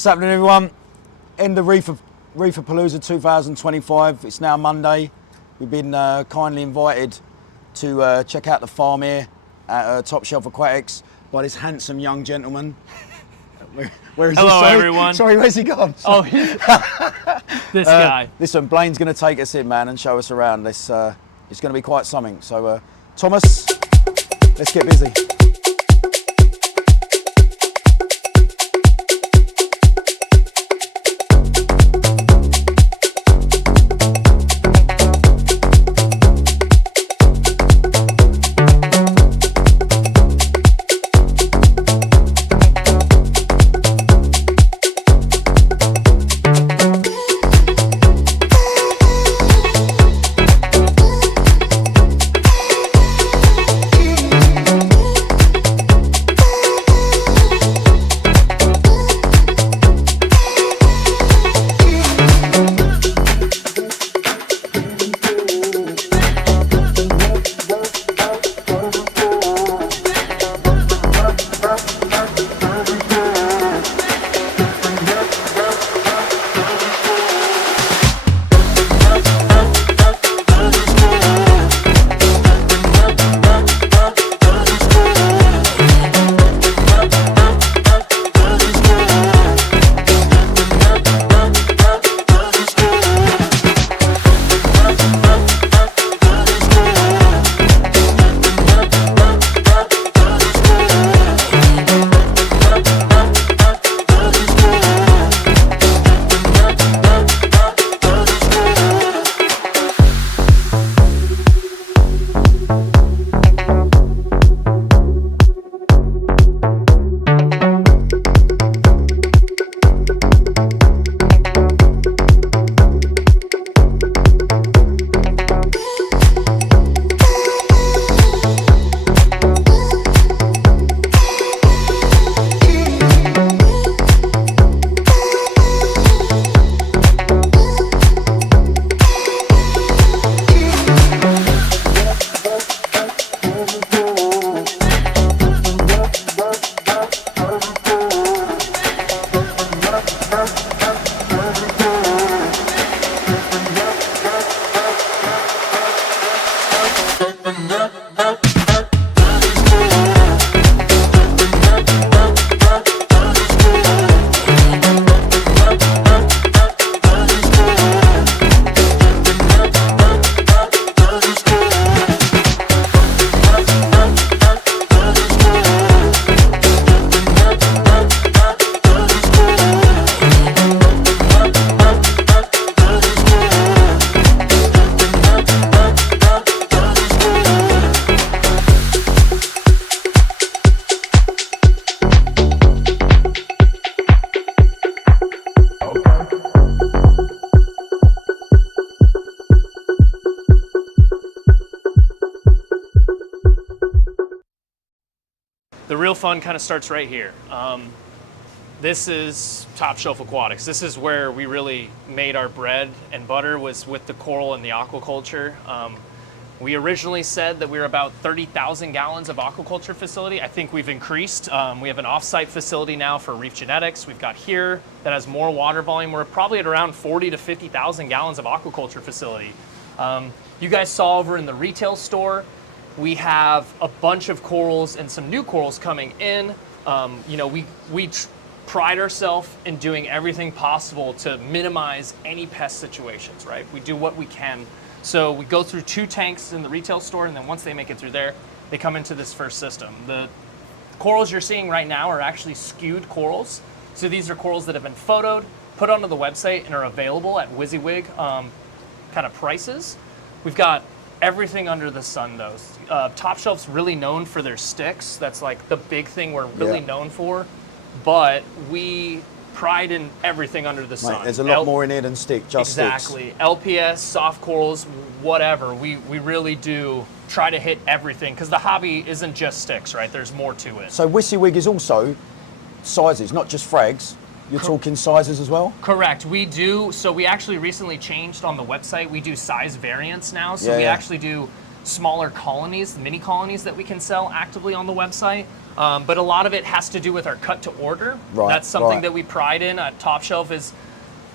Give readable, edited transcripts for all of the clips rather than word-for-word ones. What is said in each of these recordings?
What's happening, everyone? End of Reeferpalooza 2025. It's now Monday. We've been kindly invited to check out the farm here at Top Shelf Aquatics by this handsome young gentleman. Where is Hello, he? everyone. Sorry, where's he gone? Oh, this guy. Listen, Blaine's going to take us in, man, and show us around. It's going to be quite something. So, Thomas, let's get busy. fun kind of starts right here. This is Top Shelf Aquatics. This is where we really made our bread and butter, was with the coral and the aquaculture. We originally said that we were about 30,000 gallons of aquaculture facility. I think we've increased. We have an off-site facility now for reef genetics. We've got here that has more water volume. We're probably at around 40 to 50,000 gallons of aquaculture facility. You guys saw over in the retail store, we have a bunch of corals and some new corals coming in. You know, we pride ourselves in doing everything possible to minimize any pest situations, right? We do what we can. So we go through 2 tanks in the retail store, and then once they make it through there, they come into this first system. The corals you're seeing right now are actually skewed corals. So these are corals that have been photoed, put onto the website, and are available at WYSIWYG kind of prices. We've got everything under the sun, though. Top Shelf's really known for their sticks. That's like the big thing we're really known for. But we pride in everything under the sun. Mate, there's a lot more in here than stick, just exactly. sticks. LPS, soft corals, whatever. We really do try to hit everything, because the hobby isn't just sticks, right? There's more to it. So WYSIWYG is also sizes, not just frags. You're talking sizes as well? Correct. We do. So we actually recently changed on the website. We do size variants now. So we actually do smaller colonies, mini colonies that we can sell actively on the website. But a lot of it has to do with our cut to order. Right, that's something that we pride in at Top Shelf is,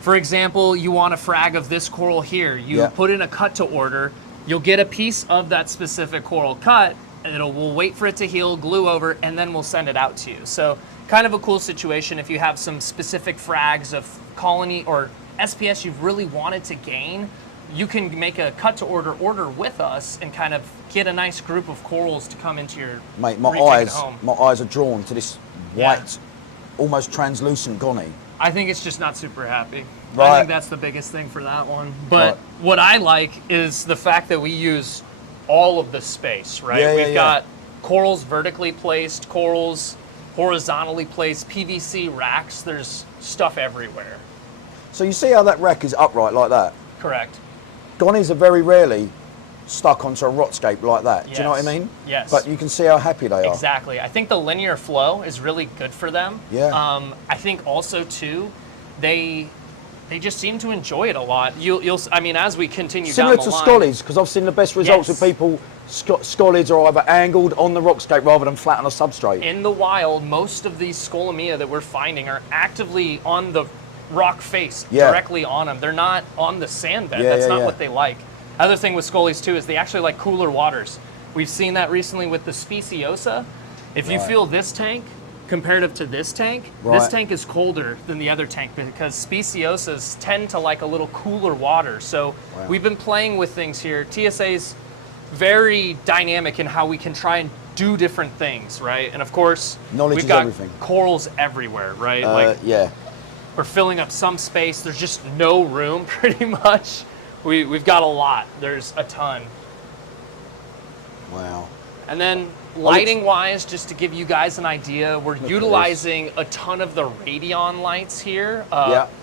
for example, you want a frag of this coral here. You put in a cut to order, you'll get a piece of that specific coral cut, and we'll wait for it to heal, glue over, and then we'll send it out to you. So kind of a cool situation if you have some specific frags of colony or SPS you've really wanted to gain. You can make a cut to order with us and kind of get a nice group of corals to come into your Mate, my eyes are drawn to this white, almost translucent gonny. I think it's just not super happy. Right. I think that's the biggest thing for that one. But what I like is the fact that we use all of the space, right? We've got corals vertically placed, corals horizontally placed, PVC racks. There's stuff everywhere. So you see how that rack is upright like that? Correct. Gonnies are very rarely stuck onto a rockscape like that. Do you know what I mean? Yes. But you can see how happy they are. Exactly. I think the linear flow is really good for them. Yeah. I think also too, they just seem to enjoy it a lot. I mean, as we continue similar down the line. Similar to scallies, because I've seen the best results with people. Scallids are either angled on the rockscape rather than flat on a substrate. In the wild, most of these scolemia that we're finding are actively on the rock face, directly on them. They're not on the sand bed. That's not what they like. Other thing with scolies too is they actually like cooler waters. We've seen that recently with the speciosa. If you feel this tank comparative to this tank is colder than the other tank because speciosas tend to like a little cooler water. So we've been playing with things here. TSA's very dynamic in how we can try and do different things, right? And of course, we've got corals everywhere, right? We're filling up some space. There's just no room, pretty much. We've got a lot. There's a ton. Wow. And then lighting-wise, just to give you guys an idea, we're utilizing a ton of the Radion lights here.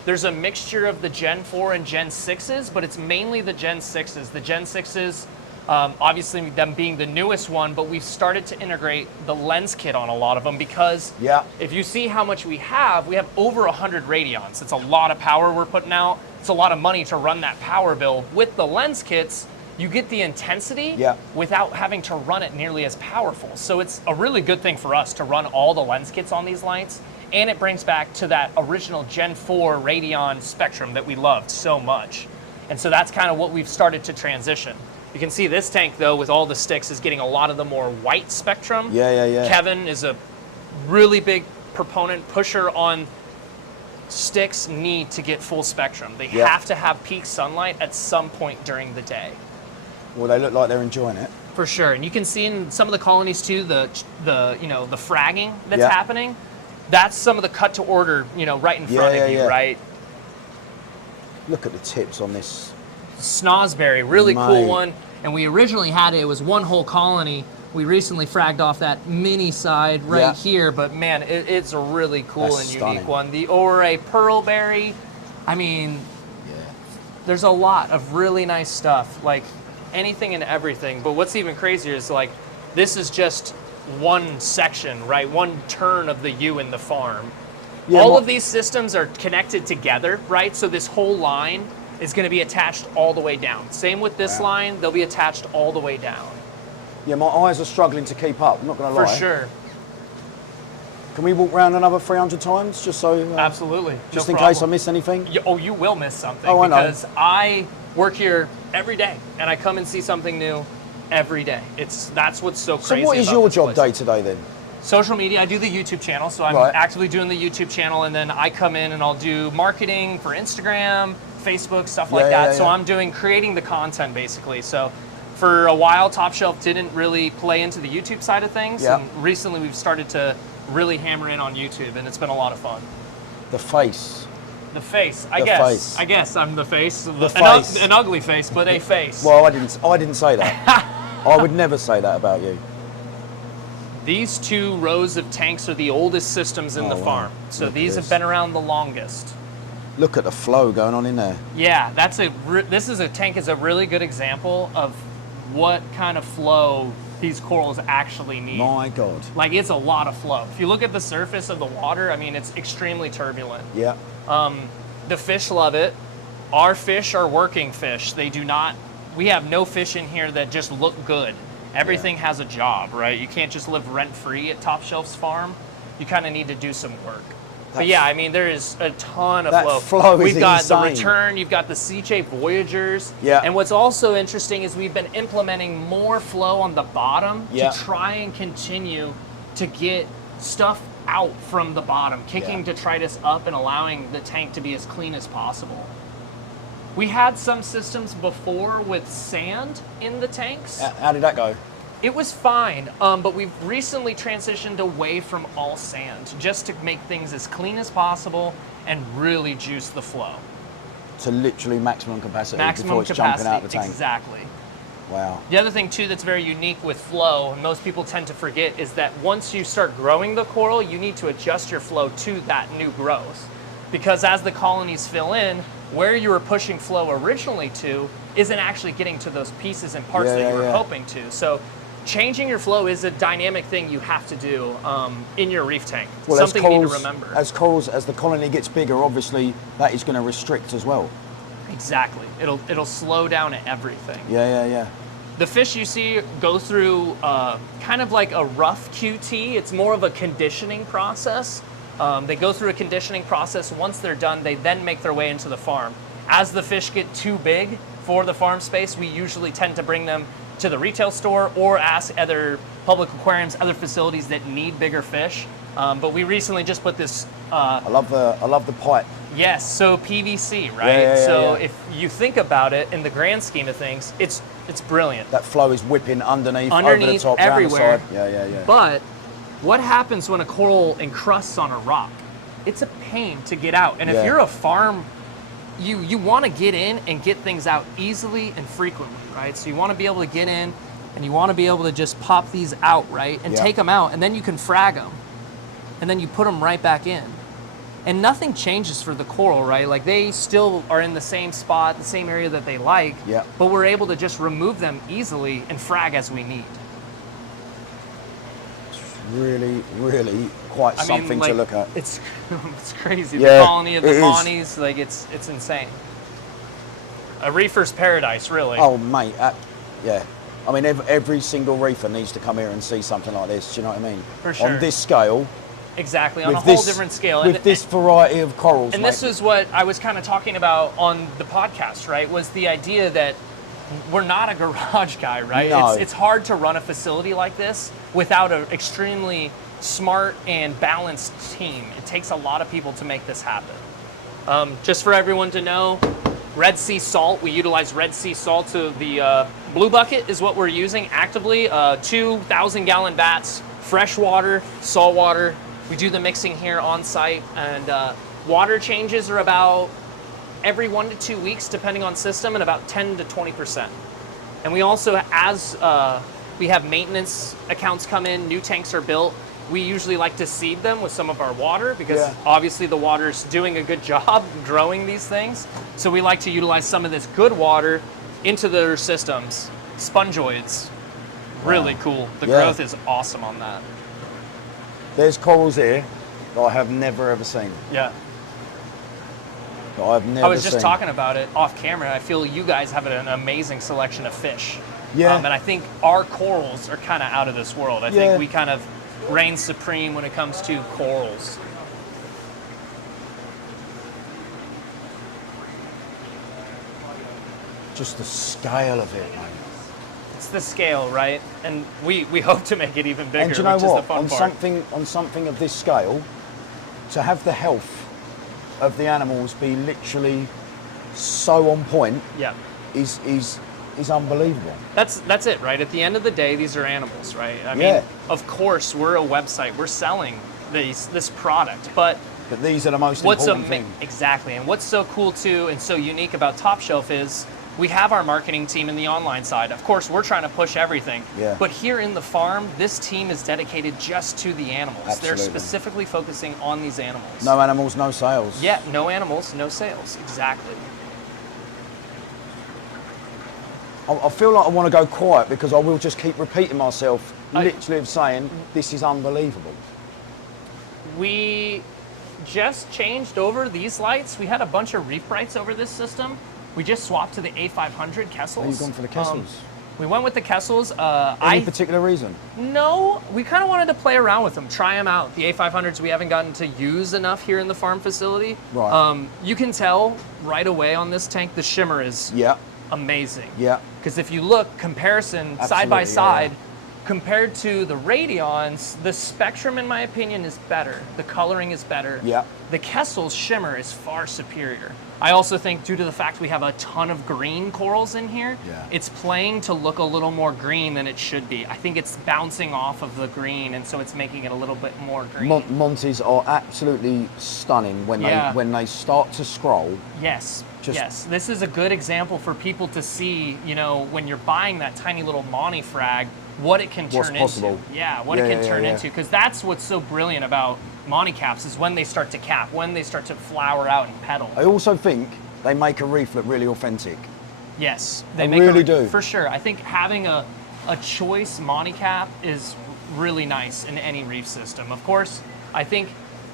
There's a mixture of the Gen 4 and Gen 6s, but it's mainly the Gen 6s. The Gen 6s, obviously them being the newest one, but we've started to integrate the lens kit on a lot of them because if you see how much we have over 100 Radions. It's a lot of power we're putting out. It's a lot of money to run that power bill. With the lens kits, you get the intensity without having to run it nearly as powerful. So it's a really good thing for us to run all the lens kits on these lights, and it brings back to that original Gen 4 Radion spectrum that we loved so much. And so that's kind of what we've started to transition. You can see this tank, though, with all the sticks, is getting a lot of the more white spectrum. Kevin is a really big proponent, pusher on sticks need to get full spectrum. They have to have peak sunlight at some point during the day. Well, they look like they're enjoying it. For sure. And you can see in some of the colonies, too, the fragging that's happening. That's some of the cut to order, right in front of you, right? Look at the tips on this. Snosberry, really cool one. And we originally had it was one whole colony. We recently fragged off that mini side here, but man, it's a really cool and unique one. The Ore Pearlberry, I mean, there's a lot of really nice stuff, like anything and everything. But what's even crazier is like, this is just one section, right? One turn of the U in the farm. Yeah, All of these systems are connected together, right? So this whole line is going to be attached all the way down. Same with this line, they'll be attached all the way down. Yeah, my eyes are struggling to keep up, I'm not going to lie. For sure. Can we walk around another 300 times, just so... Absolutely. Just no in problem. case I miss anything? You will miss something. Oh, I know. Because I work here every day, and I come and see something new every day. That's what's so crazy. So what is about your this job place. day to day then? Social media, I do the YouTube channel, so I'm actively doing the YouTube channel, and then I come in and I'll do marketing for Instagram, Facebook, stuff like that. So I'm creating the content basically. So for a while, Top Shelf didn't really play into the YouTube side of things, and recently we've started to really hammer in on YouTube, and it's been a lot of fun. The face. The face, I guess I'm the face. An ugly face, but a face. Well, I didn't say that. I would never say that about you. These 2 rows of tanks are the oldest systems in the farm. So these have been around the longest. Look at the flow going on in there. Yeah, this tank is a really good example of what kind of flow these corals actually need. My God. Like, it's a lot of flow. If you look at the surface of the water, I mean, it's extremely turbulent. Yeah. The fish love it. Our fish are working fish. We have no fish in here that just look good. Everything has a job, right? You can't just live rent-free at Top Shelf's farm. You kind of need to do some work. But yeah, I mean, there is a ton of flow. That flow is We've got insane. the Return, you've got the CJ Voyagers. Yeah. And what's also interesting is we've been implementing more flow on the bottom to try and continue to get stuff out from the bottom, kicking detritus up and allowing the tank to be as clean as possible. We had some systems before with sand in the tanks. How did that go? It was fine, but we've recently transitioned away from all sand just to make things as clean as possible and really juice the flow. To literally maximum capacity Maximum before it's capacity, jumping out the tank. exactly. Wow. The other thing too that's very unique with flow, and most people tend to forget, is that once you start growing the coral, you need to adjust your flow to that new growth. Because as the colonies fill in, where you were pushing flow originally to isn't actually getting to those pieces and parts that you were hoping to. So changing your flow is a dynamic thing you have to do in your reef tank. Well, something you need to remember. As the colony gets bigger, obviously that is going to restrict as well. Exactly. It'll slow down everything. Yeah. The fish you see go through kind of like a rough QT. It's more of a conditioning process. They go through a conditioning process. Once they're done, they then make their way into the farm. As the fish get too big for the farm space, we usually tend to bring them to the retail store or ask other public aquariums, other facilities that need bigger fish. But we recently just put this. I love the pipe. Yes, so PVC, right? So if you think about it in the grand scheme of things, it's brilliant. That flow is whipping underneath, over the top, everywhere. round the side. Yeah. But what happens when a coral encrusts on a rock? It's a pain to get out. And if you're a farm, you want to get in and get things out easily and frequently, right? So you want to be able to get in and you want to be able to just pop these out, right? And take them out, and then you can frag them. And then you put them right back in. And nothing changes for the coral, right? Like, they still are in the same spot, the same area that they like, but we're able to just remove them easily and frag as we need. Really, really quite something to look at. It's crazy. The colony of the fawnies, like, it's insane. A reefer's paradise, really. Oh, mate, yeah. I mean, every single reefer needs to come here and see something like this. Do you know what I mean? For sure. On this scale. Exactly, on a whole different scale. With this variety of corals. And this is what I was kind of talking about on the podcast, right? Was the idea that we're not a garage guy, right? No. It's hard to run a facility like this without an extremely smart and balanced team. It takes a lot of people to make this happen. Just for everyone to know, Red Sea salt, we utilize Red Sea salt. So the blue bucket is what we're using actively. 2,000-gallon vats, fresh water, salt water. We do the mixing here on site, and water changes are about every 1 to 2 weeks, depending on system, and about 10 to 20%. And we also, as we have maintenance accounts come in, new tanks are built, we usually like to seed them with some of our water, because obviously the water's doing a good job growing these things. So we like to utilize some of this good water into their systems. Spongoids. Really cool. The Yeah. growth is awesome on that. There's corals here that I have never ever seen. Yeah. That I've never I was just seen. talking about it off camera. I feel you guys have an amazing selection of fish. Yeah. And I think our corals are kind of out of this world. I Yeah. think we kind of reign supreme when it comes to corals. Just the scale of it, mate. It's the scale, right? And we hope to make it even bigger, And do you know which is the what? fun On part. something of this scale, to have the health of the animals be literally so on point Yeah. is unbelievable. That's it, right? At the end of the day, these are animals, right? I Yeah. mean, of course, we're a website. We're selling this product, but But these are the most what's important things. exactly, and what's so cool too, and so unique about Top Shelf is we have our marketing team in the online side. Of course, we're trying to push everything. Yeah. But here in the farm, this team is dedicated just to the animals. They're Absolutely. specifically focusing on these animals. No animals, no sales. Yeah, no animals, no sales. Exactly. I feel like I want to go quiet because I will just keep repeating myself, I- literally of saying, this is unbelievable. We just changed over these lights. We had a bunch of reef brights over this system. We just swapped to the A500 Kessels. Oh, you've gone for the Kessels? We went with the Kessels. Any particular reason? No, we kind of wanted to play around with them, try them out. The A500s we haven't gotten to use enough here in the farm facility. Right. You can tell right away on this tank, the shimmer is Yeah, amazing. yeah. Because if you look, comparison side by Absolutely, yeah, side, yeah. compared to the Radions, the spectrum, in my opinion, is better. The coloring is better. Yeah. The Kessel's shimmer is far superior. I also think due to the fact we have a ton of green corals in here, Yeah. it's playing to look a little more green than it should be. I think it's bouncing off of the green, and so it's making it a little bit more green. Monties are absolutely stunning when Yeah. when they start to scroll. Yes. Just- Yes. This is a good example for people to see, you know, when you're buying that tiny little Monty frag, what it can What's turn possible. into. Yeah, what Yeah, it can yeah, turn yeah. into. Because that's what's so brilliant about Monty caps is when they start to cap, when they start to flower out and petal. I also think they make a reef look really authentic. Yes. I really do. For sure. I think having a choice Monty cap is really nice in any reef system. Of course, I think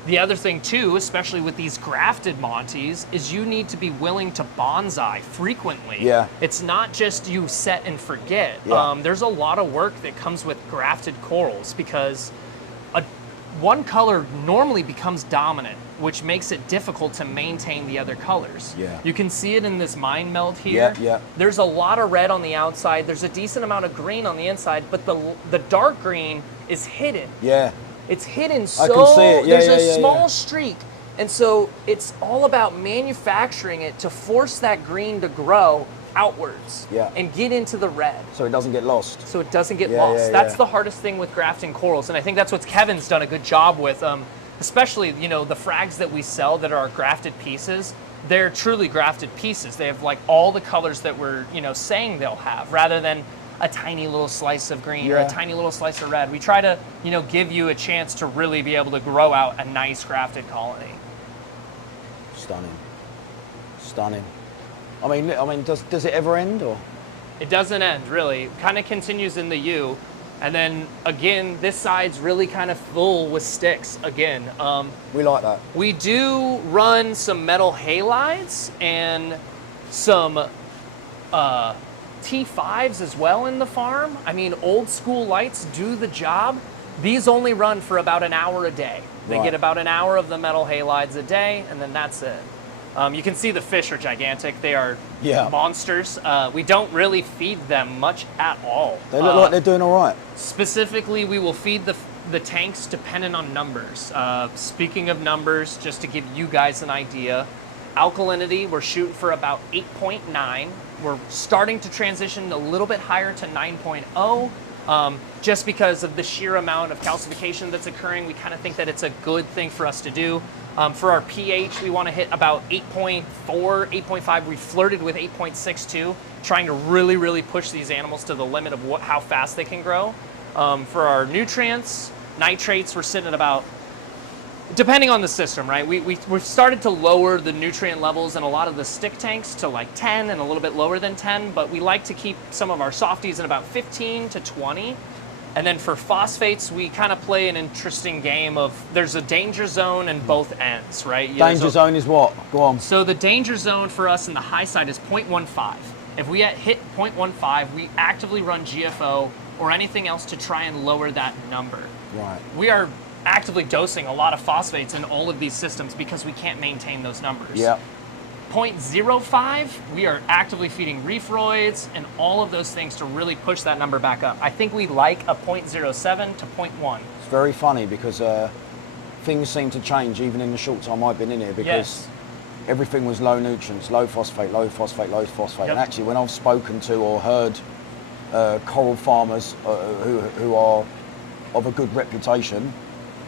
the other thing too, especially with these grafted Monties, is you need to be willing to bonsai frequently. Yeah. It's not just you set and forget. Yeah. There's a lot of work that comes with grafted corals because one color normally becomes dominant, which makes it difficult to maintain the other colors. Yeah. You can see it in this mind meld here. Yeah, yeah. There's a lot of red on the outside. There's a decent amount of green on the inside, but the dark green is hidden. Yeah. It's hidden I can see it. Yeah, there's yeah, a yeah, small yeah. streak. And so it's all about manufacturing it to force that green to grow outwards Yeah. and get into the red So it doesn't get lost. so it doesn't get Yeah, lost. yeah, That's yeah. the hardest thing with grafting corals, and I think that's what Kevin's done a good job with. Especially, you know, the frags that we sell that are grafted pieces. They're truly grafted pieces. They have like all the colors that we're, you know, saying they'll have, rather than a tiny little slice of green or Yeah. a tiny little slice of red. We try to, you know, give you a chance to really be able to grow out a nice grafted colony. Stunning. Stunning. I mean, does it ever end or? It doesn't end, really. It kind of continues in the U. And then again, this side's really kind of full with sticks again. We like that. We do run some metal halides and some T5s as well in the farm. I mean, old school lights do the job. These only run for about an hour a day. They Right. get about an hour of the metal halides a day, and then that's it. You can see the fish are gigantic. They are Yeah. monsters. We don't really feed them much at all. They look like they're doing all right. Specifically, we will feed the tanks dependent on numbers. Speaking of numbers, just to give you guys an idea, alkalinity, we're shooting for about 8.9. We're starting to transition a little bit higher to 9.0. Just because of the sheer amount of calcification that's occurring, we kind of think that it's a good thing for us to do. For our pH, we want to hit about 8.4, 8.5. We flirted with 8.62, trying to really, really push these animals to the limit of how fast they can grow. For our nutrients, nitrates, we're sitting at about, Depending on the system, right? We've started to lower the nutrient levels in a lot of the stick tanks to like 10 and a little bit lower than 10, but we like to keep some of our softies in about 15 to 20. And then for phosphates, we kind of play an interesting game of, there's a danger zone in both ends, right? Danger zone is what? Go on. So the danger zone for us in the high side is 0.15. If we hit 0.15, we actively run GFO or anything else to try and lower that number. Right. We are actively dosing a lot of phosphates in all of these systems because we can't maintain those numbers. Yeah. 0.05, we are actively feeding reefroids and all of those things to really push that number back up. I think we like a 0.07 to 0.1. It's very funny because things seem to change even in the short time I've been in here, because everything was low nutrients, low phosphate, low phosphate, low phosphate. Yep. And actually when I've spoken to or heard coral farmers who are of a good reputation,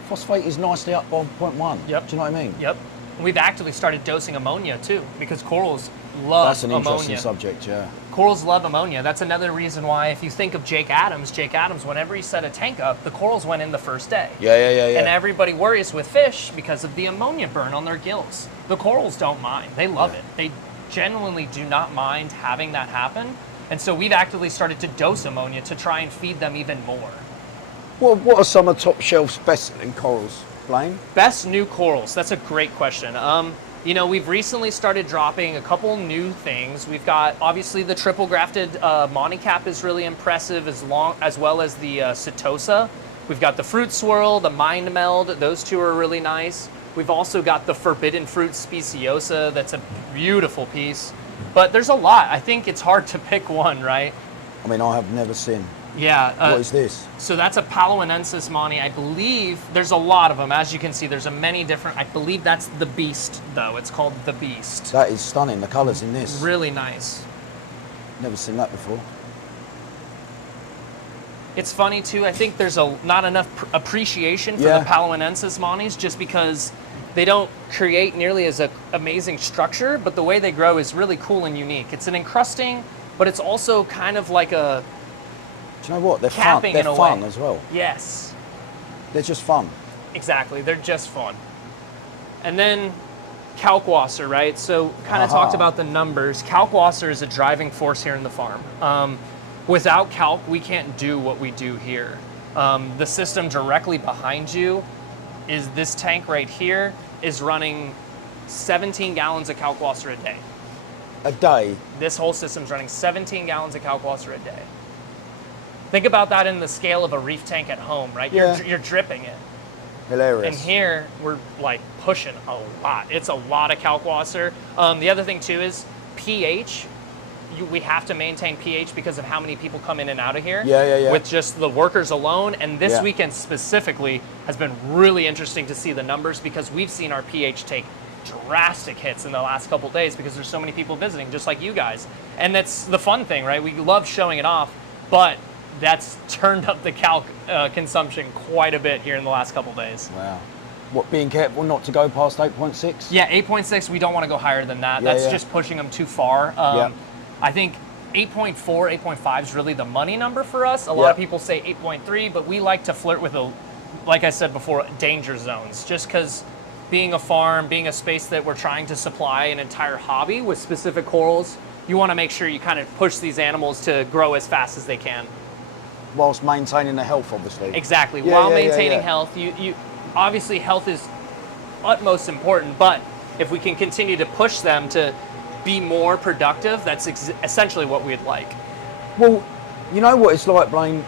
phosphate is nicely up by 0.1. Yep. Do you know what I mean? Yep. We've actively started dosing ammonia too, because corals love ammonia. That's an interesting subject, yeah. Corals love ammonia. That's another reason why, if you think of Jake Adams, whenever he set a tank up, the corals went in the first day. Yeah. And everybody worries with fish because of the ammonia burn on their gills. The corals don't mind. They love it. They genuinely do not mind having that happen. And so we've actively started to dose ammonia to try and feed them even more. Well, what are some of top shelf best-selling corals, Blaine? Best new corals. That's a great question. You know, we've recently started dropping a couple new things. We've got, obviously, the triple grafted Monicap is really impressive, as well as the Setosa. We've got the Fruit Swirl, the Mind Meld. Those two are really nice. We've also got the Forbidden Fruit Speciosa. That's a beautiful piece. But there's a lot. I think it's hard to pick one, right? I mean, I have never seen. Yeah. What is this? So that's a Paloenensis Moni. I believe there's a lot of them. As you can see, there's a many different. I believe that's the Beast, though. It's called the Beast. That is stunning. The colours in this. Really nice. Never seen that before. It's funny, too. I think there's not enough appreciation for the Paloenensis Monis, just because they don't create nearly as amazing structure, but the way they grow is really cool and unique. It's an encrusting, but it's also kind of like a... Do you know what? They're fun. Capping They're in a fun way. as well. Yes. They're just fun. Exactly. They're just fun. And then Kalkwasser, right? So kind of talked about the numbers. Kalkwasser is a driving force here in the farm. Without Kalk, we can't do what we do here. The system directly behind you is this tank right here is running 17 gallons of Kalkwasser a day. A day? This whole system's running 17 gallons of Kalkwasser a day. Think about that in the scale of a reef tank at home, right? Yeah. You're dripping it. Hilarious. And here, we're like pushing a lot. It's a lot of Kalkwasser. The other thing too is pH. We have to maintain pH because of how many people come in and out of here. Yeah. With just the workers alone. And this weekend specifically has been really interesting to see the numbers, because we've seen our pH take drastic hits in the last couple of days because there's so many people visiting, just like you guys. And that's the fun thing, right? We love showing it off, but that's turned up the calc consumption quite a bit here in the last couple of days. Wow. What, being careful not to go past 8.6? Yeah, 8.6, we don't want to go higher than that. That's just pushing them too far. I think 8.4, 8.5 is really the money number for us. A lot of people say 8.3, but we like to flirt with, like I said before, danger zones. Just because being a farm, being a space that we're trying to supply an entire hobby with specific corals, you want to make sure you kind of push these animals to grow as fast as they can. Whilst maintaining the health, obviously. Exactly. While maintaining health, you obviously health is utmost important, but if we can continue to push them to be more productive, that's essentially what we'd like. Well, you know what it's like, Blaine?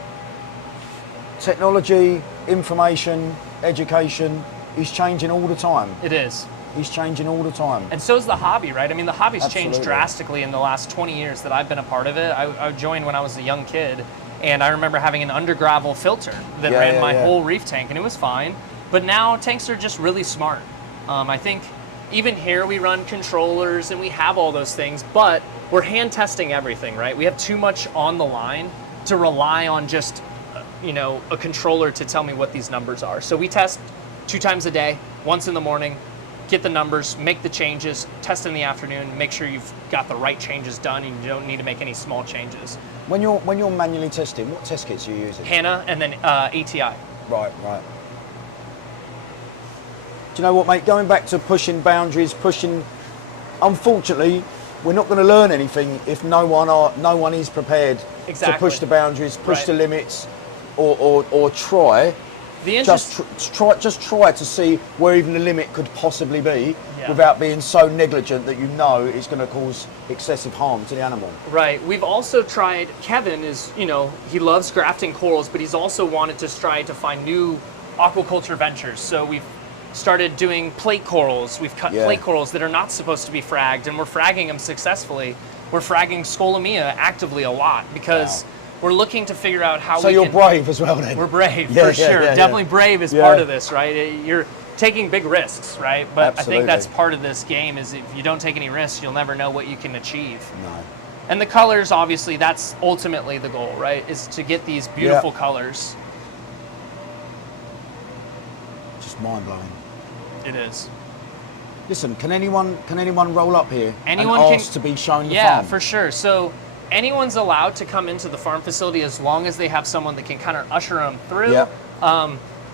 Technology, information, education is changing all the time. It is. It's changing all the time. And so is the hobby, right? I mean, the hobby's Absolutely. changed drastically in the last 20 years that I've been a part of it. I joined when I was a young kid, and I remember having an undergravel filter that ran my whole reef tank, and it was fine. But now tanks are just really smart. I think even here we run controllers and we have all those things, but we're hand testing everything, right? We have too much on the line to rely on just, a controller to tell me what these numbers are. So we test 2 times a day, once in the morning, get the numbers, make the changes, test in the afternoon, make sure you've got the right changes done and you don't need to make any small changes. When you're manually testing, what test kits are you using? HANA and then ATI. Right. you know what, mate? Going back to pushing boundaries, unfortunately, we're not going to learn anything if no one is prepared to push the boundaries, push the limits, or try. Just try to see where even the limit could possibly be without being so negligent that you know it's going to cause excessive harm to the animal. Right. We've also tried, Kevin is, he loves grafting corals, but he's also wanted to try to find new aquaculture ventures. So we've started doing plate corals. We've cut plate corals that are not supposed to be fragged, and we're fragging them successfully. We're fragging Scolemia actively a lot because we're looking to figure out how So you're brave as well then? We're brave, for sure. Definitely brave is part of this, right? You're taking big risks, right? But I think that's part of this game is if you don't take any risks, you'll never know what you can achieve. No. And the colors, obviously, that's ultimately the goal, right? Is to get these beautiful colors. Just mind-blowing. It is. Listen, can anyone roll up here and ask to be shown the farm? Yeah, for sure. So anyone's allowed to come into the farm facility as long as they have someone that can kind of usher them through. Yeah.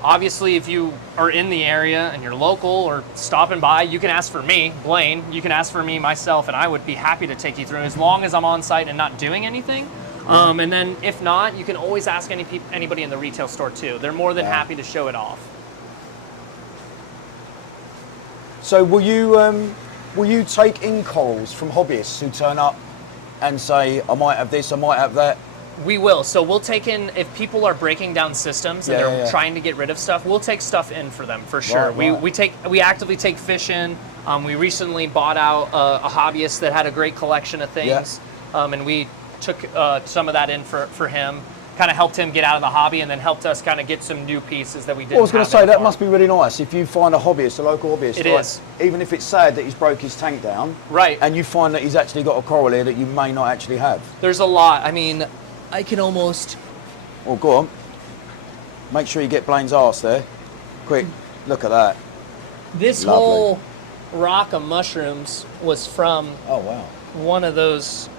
Obviously, if you are in the area and you're local or stopping by, you can ask for me, Blaine. You can ask for me, myself, and I would be happy to take you through as long as I'm on site and not doing anything. And then if not, you can always ask anybody in the retail store too. They're more than happy to show it off. So will you take in corals from hobbyists who turn up and say, I might have this, I might have that? We will. So we'll take in, if people are breaking down systems and they're trying to get rid of stuff, we'll take stuff in for them for sure. We actively take fish in. We recently bought out a hobbyist that had a great collection of things, and we took some of that in for him. Kind of helped him get out of the hobby and then helped us kind of get some new pieces that we didn't have. I was going to say, that must be really nice if you find a hobbyist, a local hobbyist. It is. Even if it's sad that he's broke his tank down. Right. And you find that he's actually got a coral here that you may not actually have. There's a lot. I mean, I can almost... Well, go on. Make sure you get Blaine's arse there. Quick, look at that. This whole rock of mushrooms was from one of those...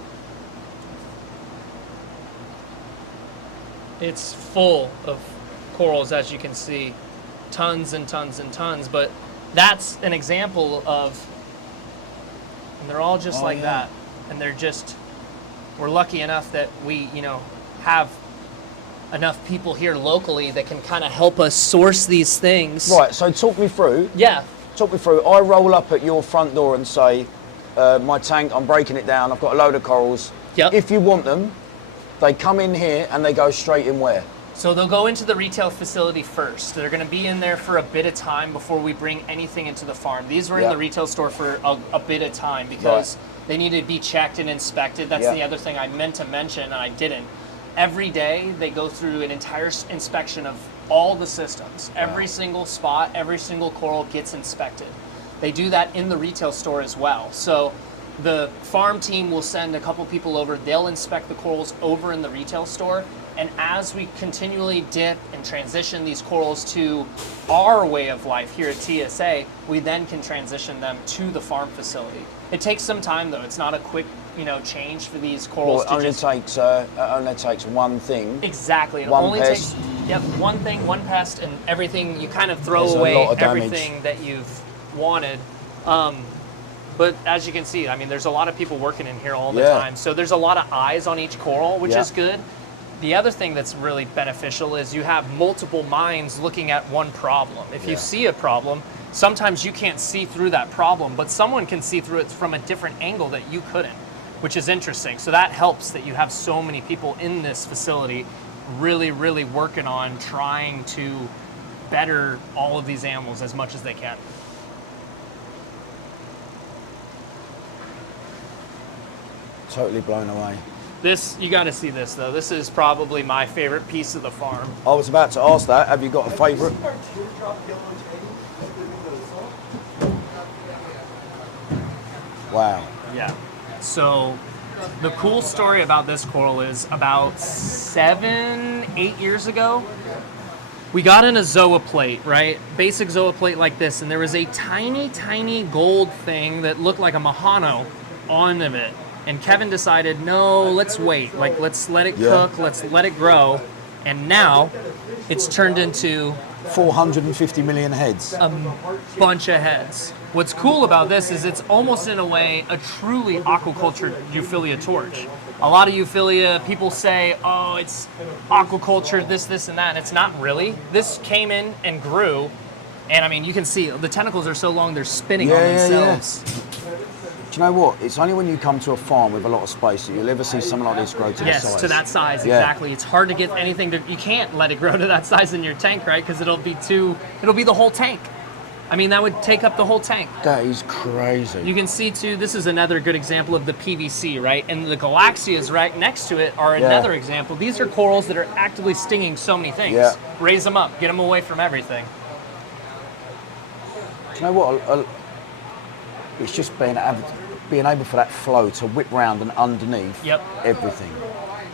It's full of corals, as you can see, tons and tons and tons, but that's an example of, and they're all just like that, and they're just, we're lucky enough that we, have enough people here locally that can kind of help us source these things. Right, so talk me through. Yeah. Talk me through. I roll up at your front door and say, my tank, I'm breaking it down, I've got a load of corals. Yep. If you want them, they come in here and they go straight in where? So they'll go into the retail facility first. They're going to be in there for a bit of time before we bring anything into the farm. These were in the retail store for a bit of time because they need to be checked and inspected. That's the other thing I meant to mention and I didn't. Every day they go through an entire inspection of all the systems. Every single spot, every single coral gets inspected. They do that in the retail store as well. So the farm team will send a couple people over. They'll inspect the corals over in the retail store. And as we continually dip and transition these corals to our way of life here at TSA, we then can transition them to the farm facility. It takes some time though. It's not a quick, change for these corals. Well, it only takes one thing. Exactly. It one only pest. takes one thing, one pest, and everything. You kind of throw away everything that you've wanted. But as you can see, I mean, there's a lot of people working in here all the time. So there's a lot of eyes on each coral, which is good. The other thing that's really beneficial is you have multiple minds looking at one problem. If you see a problem, sometimes you can't see through that problem, but someone can see through it from a different angle that you couldn't, which is interesting. So that helps that you have so many people in this facility really, really working on trying to better all of these animals as much as they can. Totally blown away. This, you got to see this though. This is probably my favorite piece of the farm. I was about to ask that. Have you got a favourite? Wow. Yeah. So the cool story about this coral is about 7-8 years ago, we got in a Zoa plate, right? Basic Zoa plate like this, and there was a tiny, tiny gold thing that looked like a Mahano on of it. And Kevin decided, no, let's wait. Like, let's let it cook, let's let it grow. And now it's turned into 450 million heads. Bunch of heads. What's cool about this is it's almost in a way a truly aquaculture euphilia torch. A lot of euphilia, people say, oh, it's aquaculture, this, and that. And it's not really. This came in and grew. And I mean, you can see the tentacles are so long, they're spinning on themselves. Do you know what? It's only when you come to a farm with a lot of space that you'll ever see something like this grow to this size. Yes, to that size, exactly. It's hard to get anything you can't let it grow to that size in your tank, right? Because it'll be the whole tank. I mean, that would take up the whole tank. That is crazy. You can see too, this is another good example of the PVC, right? And the Galaxias right next to it are another example. These are corals that are actively stinging so many things. Yeah. Raise them up, get them away from everything. Do you know what? It's just being able for that flow to whip round and underneath everything.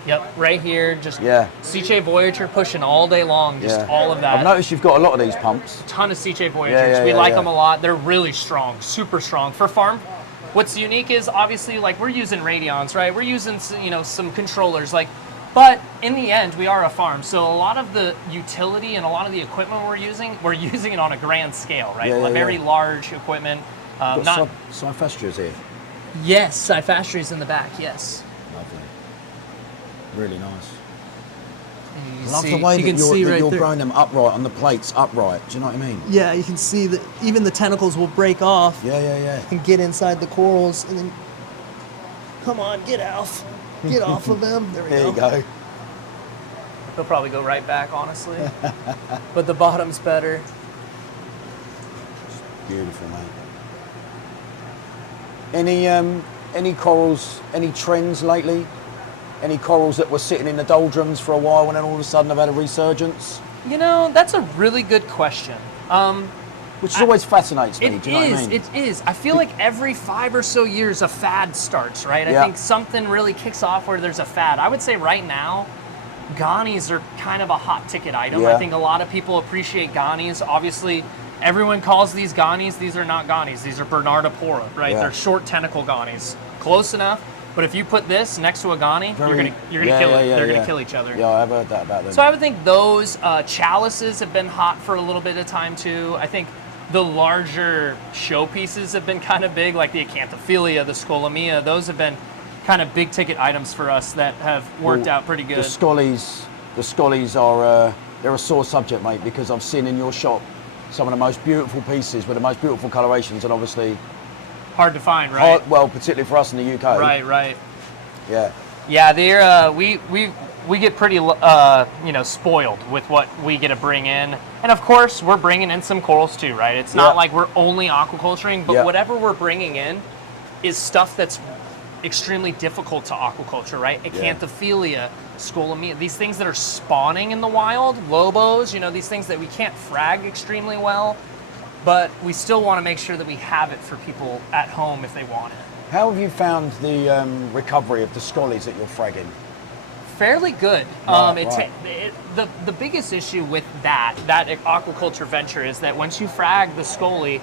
Yep, right here, just Sea Voyager pushing all day long, just all of that. I've noticed you've got a lot of these pumps. Ton of Sea Voyagers. We like them a lot. They're really strong, super strong. For farm, what's unique is obviously like we're using radions, right? We're using some controllers, but in the end we are a farm. So a lot of the utility and a lot of the equipment we're using it on a grand scale, right? Very large equipment. Not Cyphastras here. Yes, Cyphastras in the back. Yes. Lovely. Really nice. I love the way that you're growing them upright on the plates, upright. Do you know what I mean? Yeah, you can see that even the tentacles will break off. Yeah. And get inside the corals, and then come on, get off of them. There we go. There you go. They'll probably go right back, honestly. But the bottom's better. Beautiful, mate. Any corals, any trends lately? Any corals that were sitting in the doldrums for a while and then all of a sudden have had a resurgence? That's a really good question. Which always fascinates me, do you know what I mean? It is. I feel like every 5 or so years a fad starts, right? I think something really kicks off where there's a fad. I would say right now, Ghanies are kind of a hot ticket item. I think a lot of people appreciate Ghanies. Obviously, everyone calls these Ghanies. These are not Ghanies. These are Bernardipora, right? They're short tentacle Ghanies. Close enough. But if you put this next to a Ghani, you're gonna kill it. They're gonna kill each other. Yeah, I've heard that about them. So I would think those chalices have been hot for a little bit of time too. I think the larger showpieces have been kind of big, like the Acanthophilia, the Scolemia. Those have been kind of big ticket items for us that have worked out pretty good. The Scollies are they're a sore subject, mate, because I've seen in your shop some of the most beautiful pieces with the most beautiful colorations, and obviously hard to find, right? Well, particularly for us in the UK. Right. Yeah, they're we get pretty spoiled with what we get to bring in, and of course we're bringing in some corals too, right? It's not like we're only aquaculturing, but whatever we're bringing in is stuff that's extremely difficult to aquaculture, right? Acanthophilia, Scolemia, these things that are spawning in the wild, lobos, these things that we can't frag extremely well, but we still want to make sure that we have it for people at home if they want it. How have you found the recovery of the Scollies that you're fragging? Fairly good. Right. The biggest issue with that aquaculture venture is that once you frag the Scolie,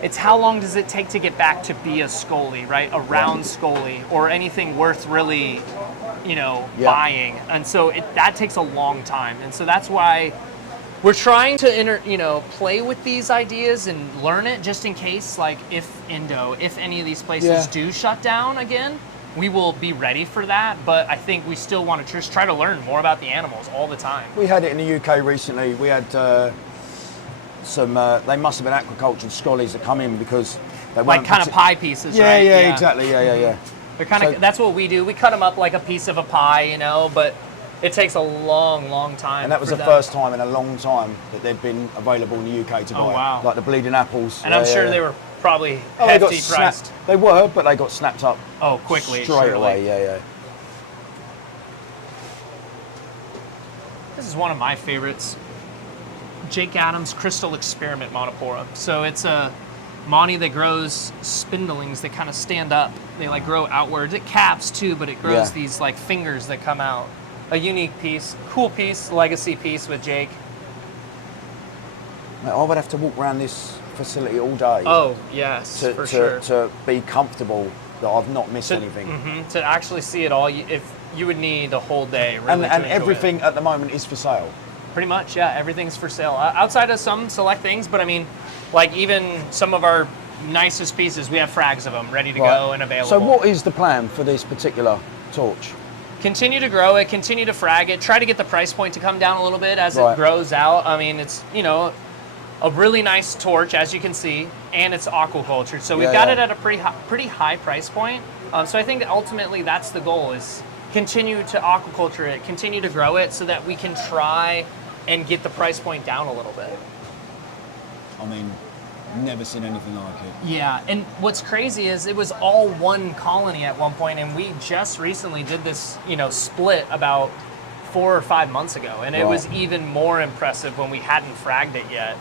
it's how long does it take to get back to be a Scolie, right? A round Scolie or anything worth really, buying. And so that takes a long time. And so that's why we're trying to play with these ideas and learn it just in case, like if any of these places do shut down again, we will be ready for that. But I think we still want to just try to learn more about the animals all the time. We had it in the UK recently. We had some, they must have been aquaculture Scollies that come in because they weren't kind of pie pieces, right? Yeah, exactly. Yeah. They're kind of, that's what we do. We cut them up like a piece of a pie, but it takes a long time. And that was the first time in a long time that they'd been available in the UK to buy. Oh, wow. Like the bleeding apples. And I'm sure they were probably hefty priced. They were, but they got snapped up. Oh, quickly. Straight away, yeah. This is one of my favorites. Jake Adams Crystal Experiment Monopora. So it's a Monty that grows spindlings that kind of stand up. They grow outwards. It caps too, but it grows these fingers that come out. A unique piece, cool piece, legacy piece with Jake. Mate, I would have to walk around this facility all day. Oh, yes, for sure. To be comfortable that I've not missed anything. To actually see it all, if you would need a whole day really and to everything at the moment is for sale. Pretty much, yeah. Everything's for sale. Outside of some select things, but I mean, like even some of our nicest pieces, we have frags of them ready to go and available. So what is the plan for this particular torch? Continue to grow it, continue to frag it, try to get the price point to come down a little bit as it grows out. I mean, it's, you know, a really nice torch, as you can see, and it's aquaculture. So we've got it at a pretty high price point. So I think that ultimately that's the goal, is continue to aquaculture it, continue to grow it so that we can try and get the price point down a little bit. I mean, never seen anything like it. Yeah, and what's crazy is it was all one colony at one point, and we just recently did this, you know, split about 4 or 5 months ago, and it was even more impressive when we hadn't fragged it yet.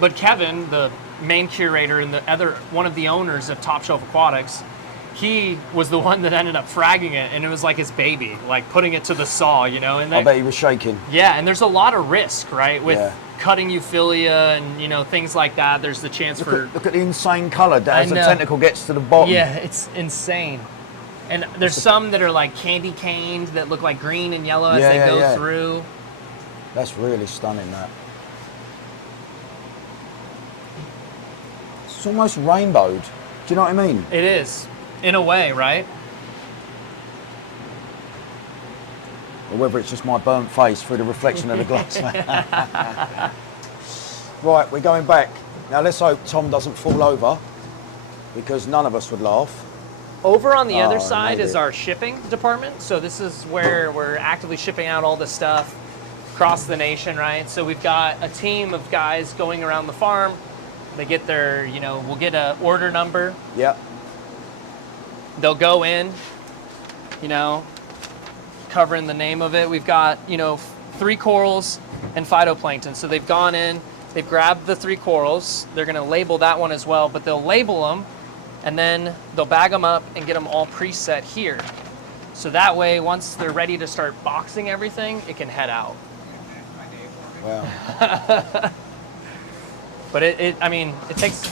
But Kevin, the main curator and one of the owners of Top Shelf Aquatics, he was the one that ended up fragging it, and it was like his baby, like putting it to the saw, you know. And I bet he was shaking. Yeah, and there's a lot of risk, right, with cutting euphilia and, you know, things like that. There's the chance look at the insane colour as the tentacle gets to the bottom. Yeah, it's insane. And there's some that are like candy caned that look like green and yellow as they go through. That's really stunning, that. It's almost rainbowed. Do you know what I mean? It is, in a way, right? Or whether it's just my burnt face through the reflection of the glass. Right, we're going back. Now let's hope Tom doesn't fall over, because none of us would laugh. Over on the other side is our shipping department. So this is where we're actively shipping out all the stuff across the nation, right? So we've got a team of guys going around the farm. They get their, you know, we'll get an order number. Yep. They'll go in, you know, covering the name of it. We've got, you know, 3 corals and phytoplankton. So they've gone in, they've grabbed the 3 corals. They're going to label that one as well, but they'll label them and then they'll bag them up and get them all preset here. So that way, once they're ready to start boxing everything, it can head out. Wow. But I mean, it takes,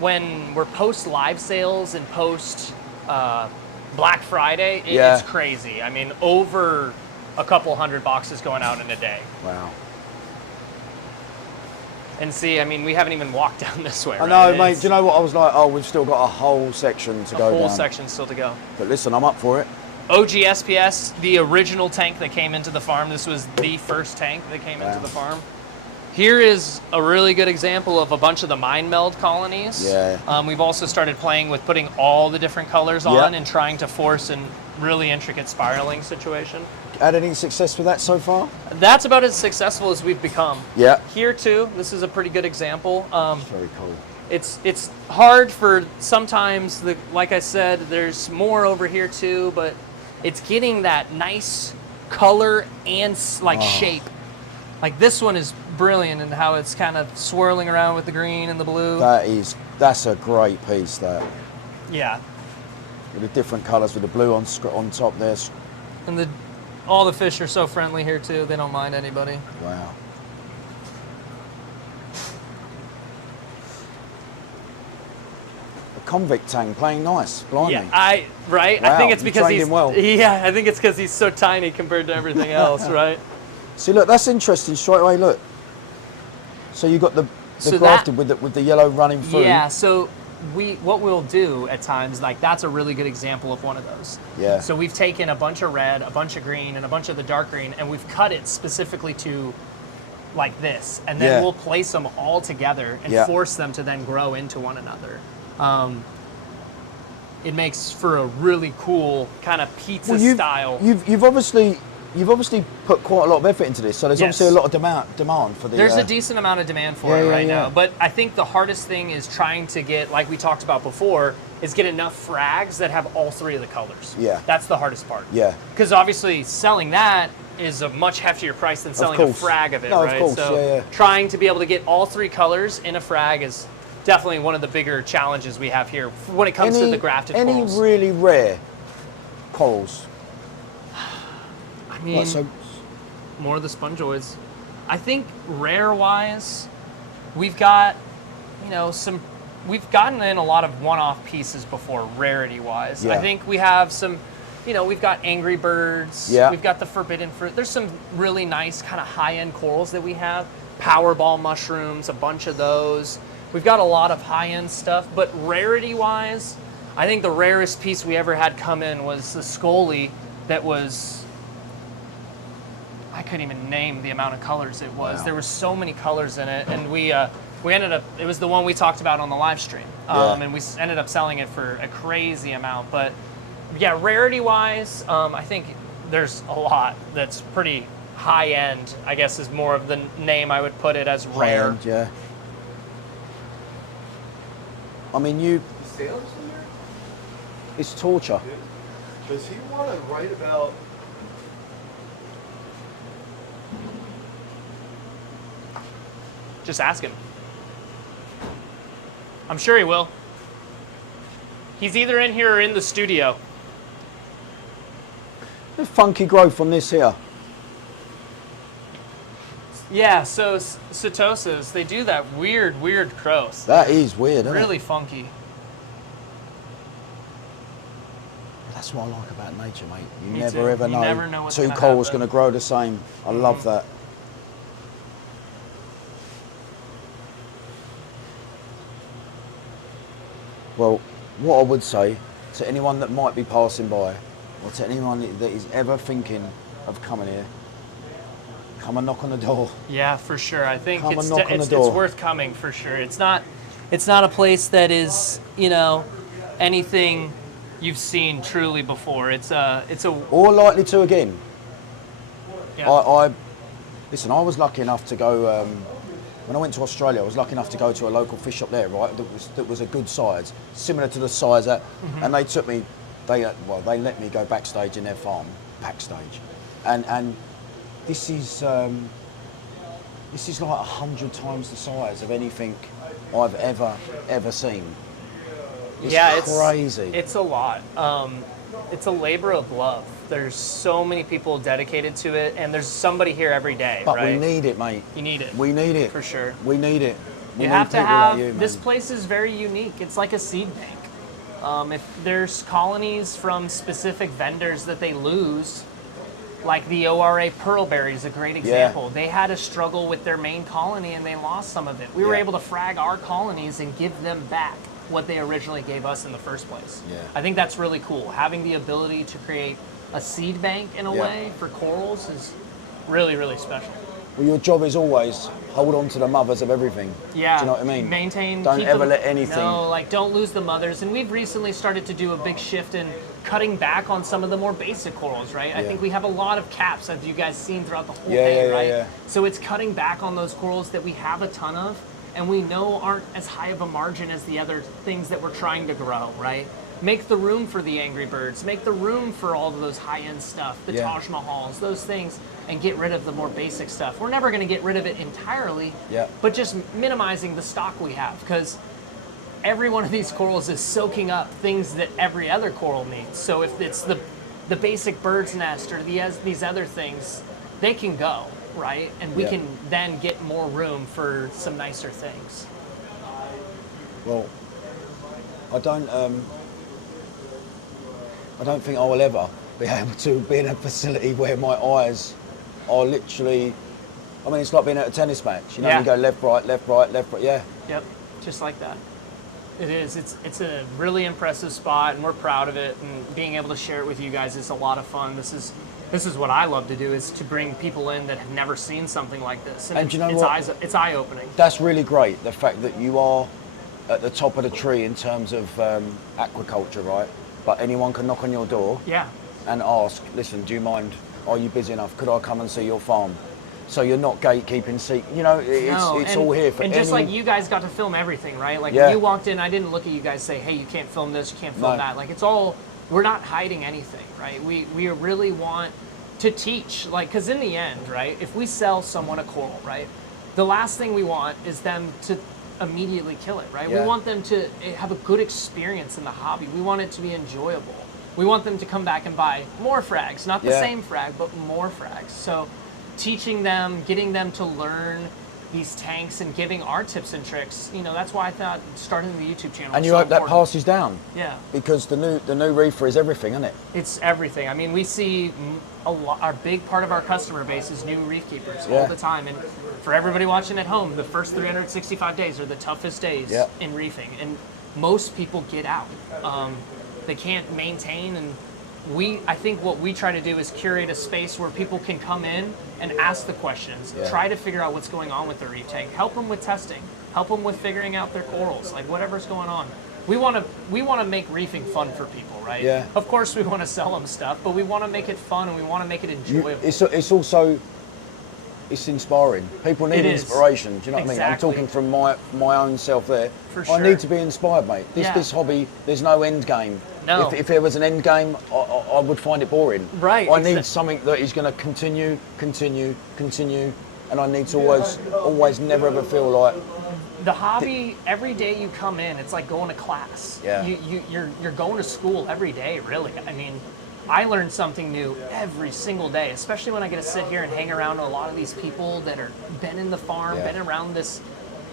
when we're post live sales and post Black Friday, it's crazy. I mean, over a couple hundred boxes going out in a day. Wow. And see, I mean, we haven't even walked down this way. I know, mate. Do you know what? I was like, oh, we've still got a whole section to go down. A whole section still to go. But listen, I'm up for it. OG SPS, the original tank that came into the farm. This was the first tank that came into the farm. Here is a really good example of a bunch of the mind meld colonies. Yeah. We've also started playing with putting all the different colors on and trying to force a really intricate spiraling situation. Had any success with that so far? That's about as successful as we've become. Yeah. Here too, this is a pretty good example. Very cool. It's hard for sometimes, like I said, there's more over here too, but it's getting that nice color and shape. Like this one is brilliant in how it's kind of swirling around with the green and the blue. That's a great piece, that. Yeah. With the different colours, with the blue on top there. And all the fish are so friendly here too. They don't mind anybody. Wow. A convict tang playing nice, blimey. Yeah, right. Wow, I think it's because he's well. Yeah, I think it's because he's so tiny compared to everything else, right? See, look, that's interesting straight away. Look, so you got the grafted with the yellow running through. Yeah. So what we'll do at times, like that's a really good example of one of those. Yeah. So we've taken a bunch of red, a bunch of green, and a bunch of the dark green, and we've cut it specifically to like this, and then we'll place them all together and force them to then grow into one another. It makes for a really cool kind of pizza style. You've obviously put quite a lot of effort into this, so there's obviously a lot of demand for the... There's a decent amount of demand for it right now, but I think the hardest thing is trying to get, like we talked about before, is get enough frags that have all 3 of the colors. Yeah. That's the hardest part. Yeah. Because obviously selling that is a much heftier price than selling a frag of it, right? Of course, so trying to be able to get all 3 colors in a frag is definitely one of the bigger challenges we have here when it comes to the grafted corals. Any really rare corals? I mean, more of the spongoids. I think rare-wise, we've got, we've gotten in a lot of one-off pieces before, rarity-wise. Yeah. I think we have some you know, we've got angry birds. Yeah. We've got the forbidden fruit. There's some really nice kind of high-end corals that we have. Powerball mushrooms, a bunch of those. We've got a lot of high-end stuff, but rarity-wise, I think the rarest piece we ever had come in was the Scully that was, I couldn't even name the amount of colors it was. Wow. There were so many colors in it, and we ended up, it was the one we talked about on the live stream, Yeah. and we ended up selling it for a crazy amount. But yeah, rarity-wise, I think there's a lot that's pretty high-end, I guess is more of the name I would put it as rare. High-end, yeah. I mean, Is Sam's in there? it's torture. Does he want to write about? Just ask him. I'm sure he will. He's either in here or in the studio. The funky growth on this here. Yeah, so Setosas, they do that weird growth. That is weird, isn't Really it? funky. That's what I like about nature, mate. You Me never too. ever You know. never know what's Two gonna corals happen. going to grow the same. I love that. Well, what I would say to anyone that might be passing by, or to anyone that is ever thinking of coming here, come and knock on the door. Yeah, for sure. I think Come and it's, knock on it's, the it's door. worth coming for sure. It's not a place that is, you know, anything you've seen truly before. It's a Or likely to again. yeah. Listen, I was lucky enough to go, when I went to Australia, I was lucky enough to go to a local fish shop there, right, that was a good size, similar to the size that, and they took me, they let me go backstage in their farm, backstage, and this is like 100 times the size of anything I've ever seen. It's crazy. It's a lot. It's a labor of love. There's so many people dedicated to it, and there's somebody here every day, But right? we need it, mate. You need it. We need it. For sure. We need it. We You need have to people have, like you, man. this place is very unique. It's like a seed bank. If there's colonies from specific vendors that they lose, like the ORA Pearlberry is a great example. They had a struggle with their main colony and they lost some of it. We were Yeah. able to frag our colonies and give them back what they originally gave us in the first place. Yeah. I think that's really cool. Having the ability to create a seed bank in a Yeah. way for corals is really, really special. Well, your job is always hold on to the mothers of everything. Yeah. Do you know what I mean? Maintain. Don't keep ever them- let anything. No, like don't lose the mothers. And we've recently started to do a big shift in cutting back on some of the more basic corals, right? I Yeah. think we have a lot of caps, as you guys seen throughout the whole Yeah, thing, yeah, right? yeah. So it's cutting back on those corals that we have a ton of, and we know aren't as high of a margin as the other things that we're trying to grow, right? Make the room for the angry birds. Make the room for all of those high-end stuff, the Yeah. Taj Mahals, those things, and get rid of the more basic stuff. We're never going to get rid of it entirely, Yeah. but just minimizing the stock we have, because every one of these corals is soaking up things that every other coral needs. So if it's the basic bird's nest or these other things, they can go, right? And we Yeah. can then get more room for some nicer things. Well, I don't think I will ever be able to be in a facility where my eyes are literally, I mean, it's like being at a tennis match. You know, Yeah. you go left, right, left, right, left, right. Yeah. Yep, just like that. It is. It's a really impressive spot, and we're proud of it. And being able to share it with you guys is a lot of fun. This is what I love to do, is to bring people in that have never seen something like this. And you know what? It's eye-opening. That's really great. The fact that you are at the top of the tree in terms of aquaculture, right? But anyone can knock on your door Yeah. and ask, listen, do you mind? Are you busy enough? Could I come and see your farm? So you're not gatekeeping, you know, it's all here for and any... just like you guys got to film everything, right? Like Yeah. when you walked in, I didn't look at you guys say, hey, you can't film this, you can't film No. that. Like it's all, we're not hiding anything, right? We really want to teach, like, because in the end, right, if we sell someone a coral, right, the last thing we want is them to immediately kill it, right? Yeah. We want them to have a good experience in the hobby. We want it to be enjoyable. We want them to come back and buy more frags, not the Yeah. same frag, but more frags. So teaching them, getting them to learn these tanks and giving our tips and tricks. You know, that's why I thought starting the YouTube channel. And was you so hope that important. passes down. Yeah. Because the new reefer is everything, isn't it? It's everything. I mean, we see our big part of our customer base is new reef keepers Yeah. all the time. And for everybody watching at home, the first 365 days are the toughest days Yeah. in reefing. And most people get out. They can't maintain. And I think what we try to do is curate a space where people can come in and ask the questions, Yeah. try to figure out what's going on with the reef tank, help them with testing, help them with figuring out their corals, like whatever's going on. We want to make reefing fun for people, right? Yeah. Of course, we want to sell them stuff, but we want to make it fun and we want to make it enjoyable. It's also inspiring. People need It is. inspiration. Do you know what I mean? I'm Exactly. talking from my own self there. For I sure. need to be inspired, mate. Yeah. This hobby, there's no end game. No. If there was an end game, I would find it boring. Right, I need something that is going to continue, and I need to always never ever feel like The hobby, every day you come in, it's like going to class. Yeah. You're going to school every day, really. I mean, I learn something new every single day, especially when I get to sit here and hang around a lot of these people that are been in the farm, Yeah. been around this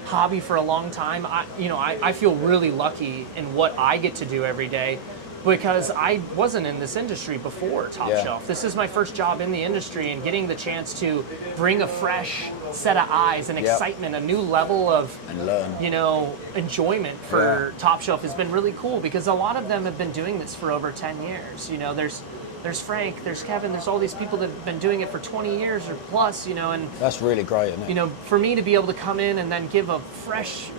hobby for a long time. I feel really lucky in what I get to do every day because I wasn't in this industry before Top Yeah. Shelf. This is my first job in the industry, and getting the chance to bring a fresh set of eyes and Yep. excitement, a new level of and learn. enjoyment for Top Shelf has been really cool because a lot of them have been doing this for over 10 years. You know, there's Frank, there's Kevin, there's all these people that have been doing it for 20 years or plus, and That's really great, isn't it? for me to be able to come in and then give a fresh,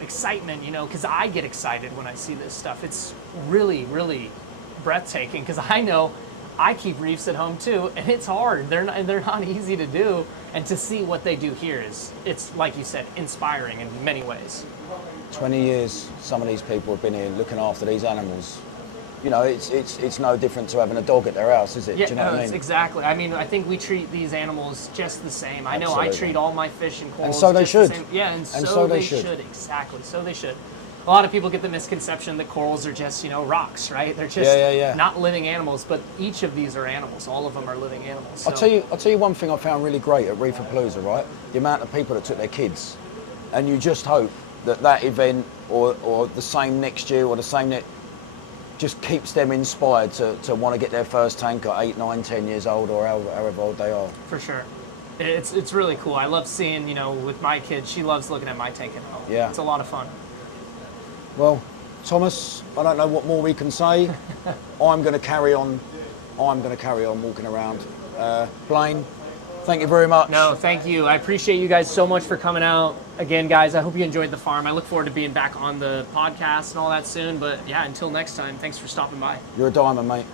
excitement, because I get excited when I see this stuff. It's really, really breathtaking because I know I keep reefs at home too, and it's hard. They're not easy to do, and to see what they do here it's like you said, inspiring in many ways. 20 years, some of these people have been here looking after these animals. It's no different to having a dog at their house, is it? Yeah, Do you know what I mean? exactly. I mean, I think we treat these animals just the same. I know I Absolutely. treat all my fish and corals so they just the should. same. Yeah, and And so they should. Exactly, so they should. A lot of people get the misconception that corals are just, rocks, right? They're just Yeah. not living animals, but each of these are animals. All of them are living animals. I'll tell you one thing I found really great at Refugium, right? The amount of people that took their kids, and you just hope that event or the same next year or the same just keeps them inspired to want to get their first tank at 8, 9, 10 years old or however old they are. For sure. It's really cool. I love seeing, with my kids, she loves looking at my tank at home. Yeah. It's a lot of fun. Well, Thomas, I don't know what more we can say. I'm going to carry on walking around. Blaine, thank you very much. No, thank you. I appreciate you guys so much for coming out. Again, guys, I hope you enjoyed the farm. I look forward to being back on the podcast and all that soon. But yeah, until next time, thanks for stopping by. You're a diamond, mate.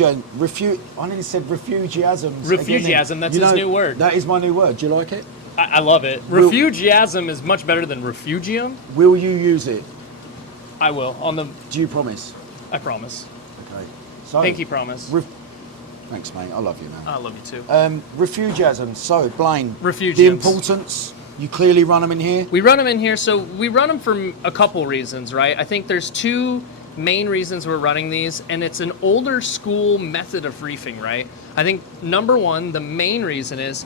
I nearly said refugiasms. Refugiasm, that's his new word. That is my new word. Do you like it? I love it. Refugiasm is much better than refugium. Will you use it? I will. Do you promise? I promise. Okay. So, Pinky promise. Thanks, mate. I love you, man. I love you too. Refugiasm. So, Blaine. Refugiums. The importance. You clearly run them in here. We run them in here, so we run them for a couple reasons, right? I think there's two main reasons we're running these, and it's an older school method of reefing, right? I think number one, the main reason is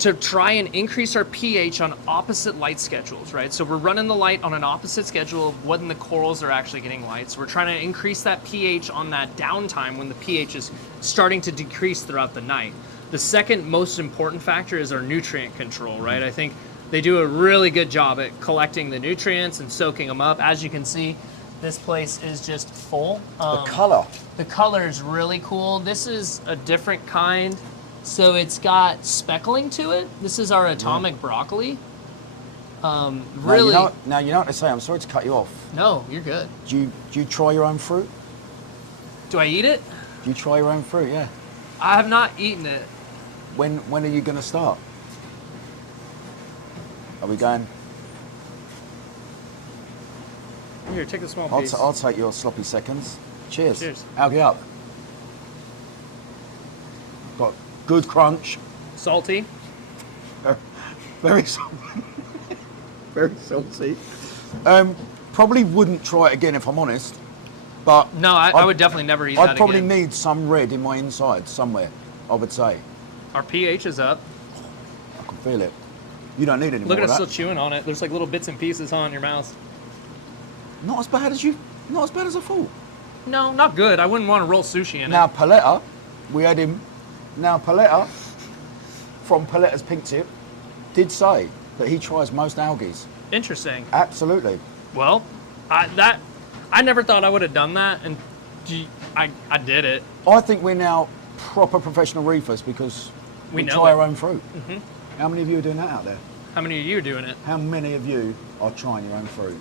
to try and increase our pH on opposite light schedules, right? So we're running the light on an opposite schedule of when the corals are actually getting light. So we're trying to increase that pH on that downtime when the pH is starting to decrease throughout the night. The second most important factor is our nutrient control, right? I think they do a really good job at collecting the nutrients and soaking them up. As you can see, this place is just full. The color. The color is really cool. This is a different kind. So it's got speckling to it. This is our atomic broccoli. Really. Now you know what they say. I'm sorry to cut you off. No, you're good. Do you try your own fruit? Do I eat it? Do you try your own fruit? Yeah. I have not eaten it. When are you going to start? Are we going? Here, take a small I'll, piece. I'll take your sloppy seconds. Cheers. Cheers. Algae up. Got good crunch. Salty. Very salty. Very salty. Probably wouldn't try it again if I'm honest. But No, I would definitely never eat that again. I'd probably need some red in my inside somewhere, I would say. Our pH is up. I can feel it. You don't need any Look more at of us that. still chewing on it. There's like little bits and pieces on your mouth. Not as bad as I thought. No, not good. I wouldn't want to roll sushi in Now it. Paletta, we had him. Now Paletta, from Paletta's Pink Tip, did say that he tries most algae. Interesting. Absolutely. Well, I never thought I would have done that, and I did it. I think we're now proper professional reefers because we know try it. our own fruit. Mhm. How many of you are doing that out there? How many of you are doing it? How many of you are trying your own fruit?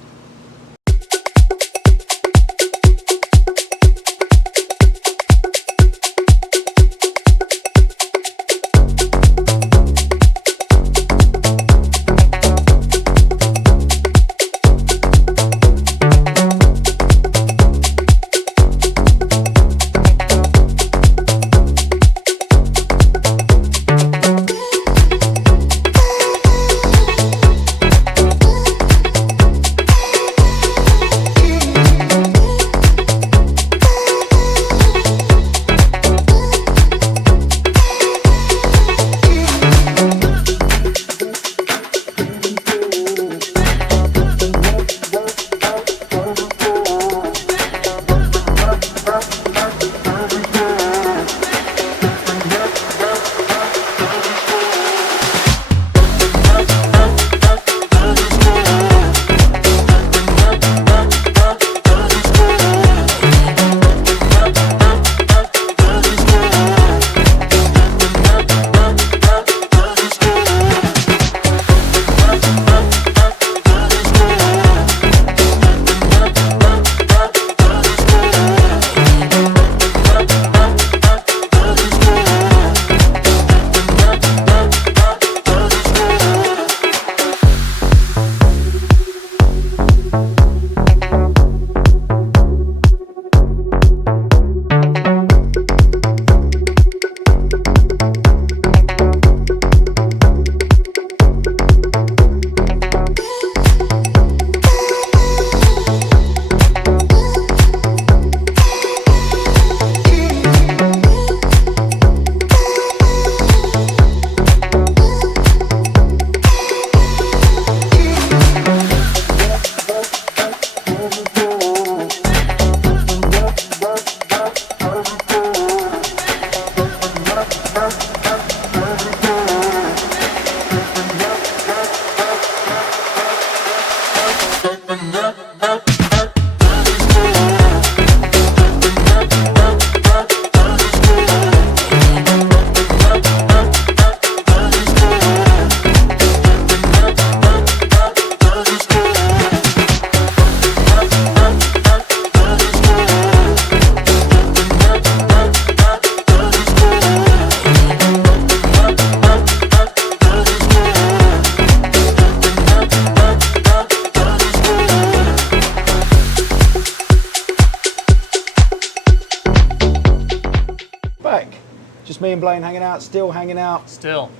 Just me and Blaine hanging out, still hanging out. Still.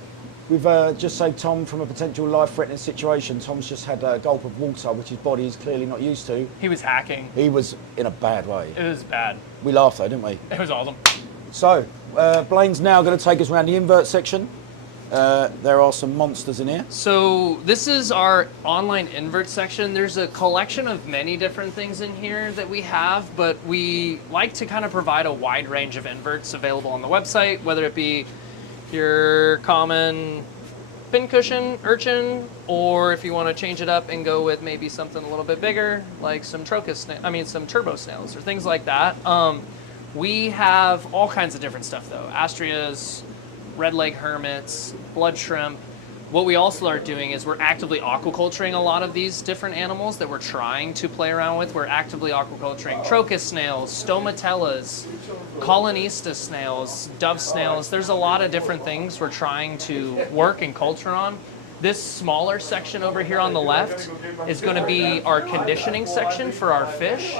We've just saved Tom from a potential life-threatening situation. Tom's just had a gulp of water, which his body is clearly not used to. He was hacking. He was in a bad way. It was bad. We laughed though, didn't we? It was awesome. So, Blaine's now going to take us around the invert section. There are some monsters in here. So this is our online invert section. There's a collection of many different things in here that we have, but we like to kind of provide a wide range of inverts available on the website, whether it be your common pincushion urchin, or if you want to change it up and go with maybe something a little bit bigger, like some some turbo snails or things like that. We have all kinds of different stuff though. Astrias, red leg hermits, blood shrimp. What we also are doing is we're actively aquaculturing a lot of these different animals that we're trying to play around with. We're actively aquaculturing trocus snails, stomatellas, colonista snails, dove snails. There's a lot of different things we're trying to work and culture on. This smaller section over here on the left is going to be our conditioning section for our fish.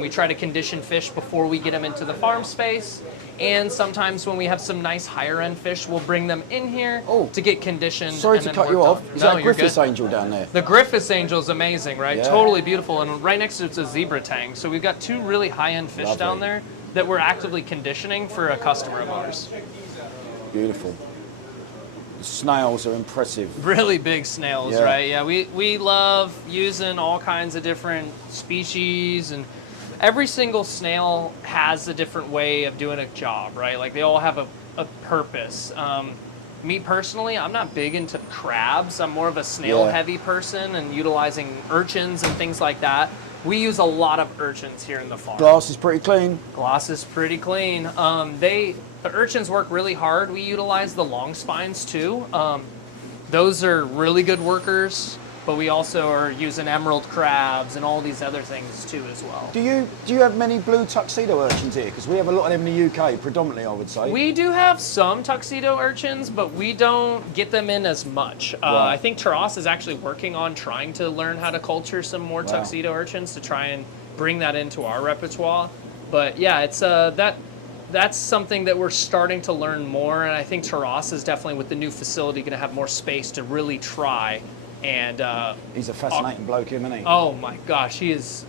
We try to condition fish before we get them into the farm space. And sometimes when we have some nice higher end fish, we'll bring them in here to get conditioned. Sorry and to then cut you worked off. on. Is No, that a you're Griffiths good. angel down there? The Griffiths angel is amazing, right? Yeah. Totally beautiful. And right next to it's a zebra tang. So we've got two really high end fish Lovely. down there that we're actively conditioning for a customer of ours. Beautiful. The snails are impressive. Really big snails, Yeah. right? Yeah, we love using all kinds of different species, and every single snail has a different way of doing a job, right? Like they all have a purpose. Me personally, I'm not big into crabs. I'm more of a snail heavy person and utilizing urchins and things like that. We use a lot of urchins here in the farm. Glass is pretty clean. Glass is pretty clean. The urchins work really hard. We utilize the long spines too. Those are really good workers, but we also are using emerald crabs and all these other things too as well. Do you have many blue tuxedo urchins here? Because we have a lot of them in the UK, predominantly, I would say. We do have some tuxedo urchins, but we don't get them in as much. Right. I think Taras is actually working on trying to learn how to culture some more tuxedo urchins to try and bring that into our repertoire. But yeah, it's that's something that we're starting to learn more, and I think Taras is definitely, with the new facility, going to have more space to really try. And He's a fascinating bloke, him, isn't he? oh my gosh, he's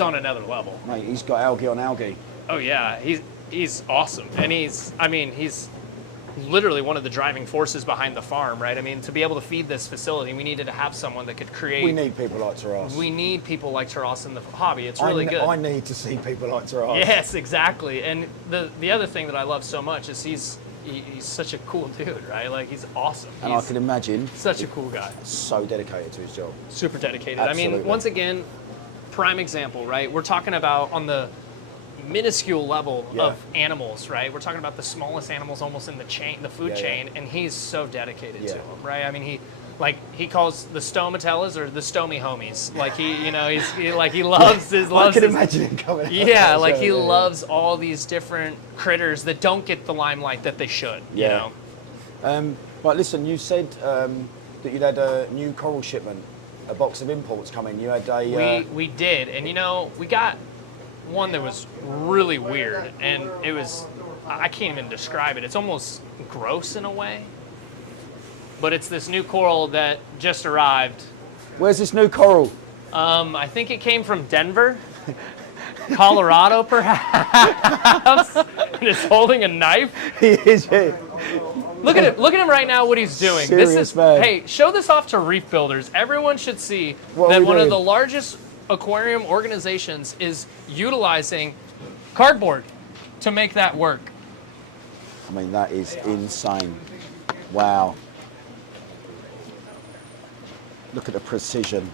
on another level. Mate, he's got algae on algae. Oh yeah, he's awesome, and he's literally one of the driving forces behind the farm, right? I mean, to be able to feed this facility, we needed to have someone that could create. We need people like Taras. We need people like Taras in the hobby. It's really good. I need to see people like Taras. Yes, exactly. And the other thing that I love so much is he's such a cool dude, right? Like, he's awesome. And I can imagine. Such a cool guy. So dedicated to his job. Super dedicated. Absolutely. I mean, once again, prime example, right? We're talking about on the minuscule level of animals, right? We're talking about the smallest animals almost in the chain, the food chain, and he's so dedicated to them, right? I mean, he calls the stomatellas or the stomy homies. Like he loves his I can imagine him coming out. Yeah, like he loves all these different critters that don't get the limelight that they should. Yeah. You know. But listen, you said that you'd had a new coral shipment, a box of imports coming. You had a. We did, and we got one that was really weird, and it was, I can't even describe it. It's almost gross in a way, but it's this new coral that just arrived. Where's this new coral? I think it came from Denver, Colorado, perhaps. And it's holding a knife. He is here. Look at him right now. What he's doing. Serious man. Hey, show this off to reef builders. Everyone should see What that we one of doing? the largest aquarium organizations is utilizing cardboard to make that work. I mean, that is insane. Wow. Look at the precision.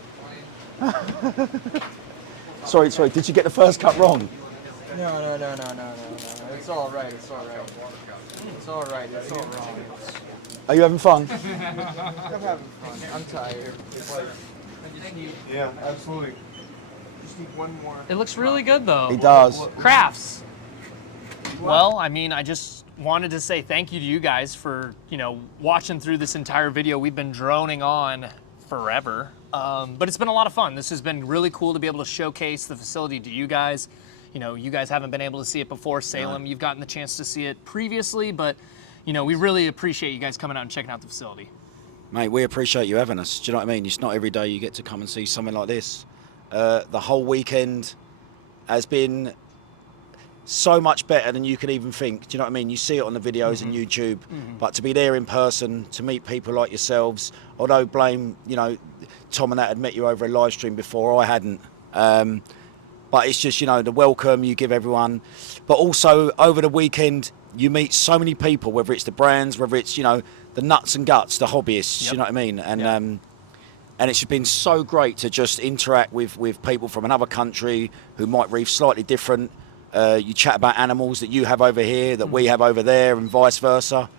Sorry, did you get the first cut wrong? No. It's all right. It's all right. It's all right. It's all wrong. Are you having fun? I'm having fun. I'm tired. Yeah, absolutely. Just need one more. It looks really good though. He does. Crafts. Well, I mean, I just wanted to say thank you to you guys for, watching through this entire video. We've been droning on forever, but it's been a lot of fun. This has been really cool to be able to showcase the facility to you guys. you know, you guys haven't been able to see it before. Salem, you've gotten the chance to see it previously, but, you know, we really appreciate you guys coming out and checking out the facility. Mate, we appreciate you having us. Do you know what I mean? It's not every day you get to come and see something like this. The whole weekend has been so much better than you could even think. Do you know what I mean? You see it on the videos on YouTube, but to be there in person, to meet people like yourselves, although Blaine, you know, Tom and that had met you over a live stream before, I hadn't. But it's just, you know, the welcome you give everyone. But also over the weekend, you meet so many people, whether it's the brands, whether it's, you know, the nuts and guts, the hobbyists, you know what I mean? And it's been so great to just interact with people from another country who might reef slightly different. You chat about animals that you have over here, that we have over there, and vice versa.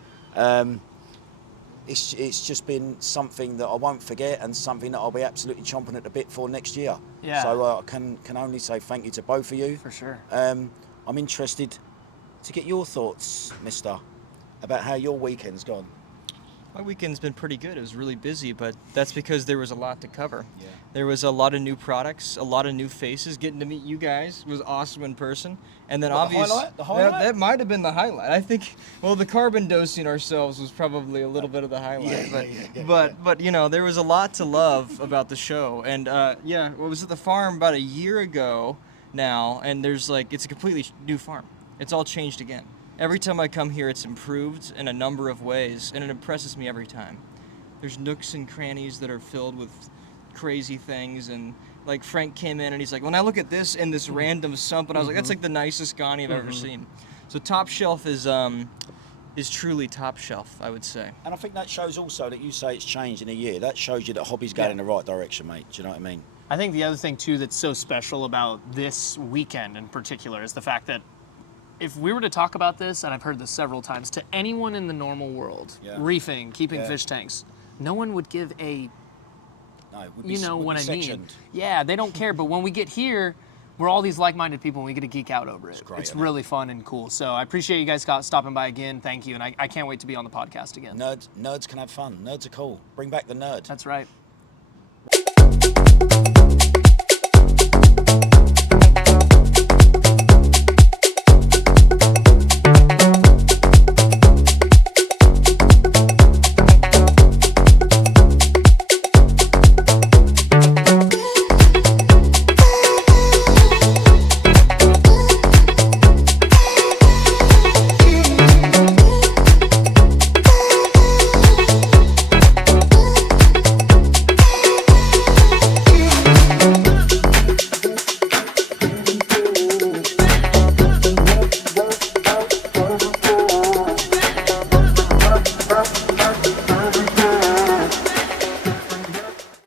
It's just been something that I won't forget, and something that I'll be absolutely chomping at the bit for next year. Yeah. So I can only say thank you to both of you. For sure. I'm interested to get your thoughts, mister, about how your weekend's gone. My weekend's been pretty good. It was really busy, but that's because there was a lot to cover. Yeah. There was a lot of new products, a lot of new faces. Getting to meet you guys was awesome in person. And then obviously, The highlight? that might have been the highlight. I think, well, the carbon dosing ourselves was probably a little bit of the highlight. But you know, there was a lot to love about the show. And yeah, what was at the farm about a year ago now, and there's like, it's a completely new farm. It's all changed again. Every time I come here, it's improved in a number of ways, and it impresses me every time. There's nooks and crannies that are filled with crazy things, and like Frank came in and he's like, when I look at this in this random sump, and I was like, that's like the nicest Ghani I've ever seen. So top shelf is truly top shelf, I would say. And I think that shows also that you say it's changed in a year. That shows you that hobby's going in the right direction, mate. Do you know what I mean? I think the other thing too that's so special about this weekend in particular is the fact that if we were to talk about this, and I've heard this several times, to anyone in the normal world, reefing, keeping fish tanks, no one would give a, No, it would be, you know would what be I mean? sectioned. Yeah, they don't care. But when we get here, we're all these like-minded people, and we get to geek out over it. great, It's isn't it? really fun and cool. So I appreciate you guys stopping by again. Thank you, and I can't wait to be on the podcast again. Nerds can have fun. Nerds are cool. Bring back the nerd. That's right.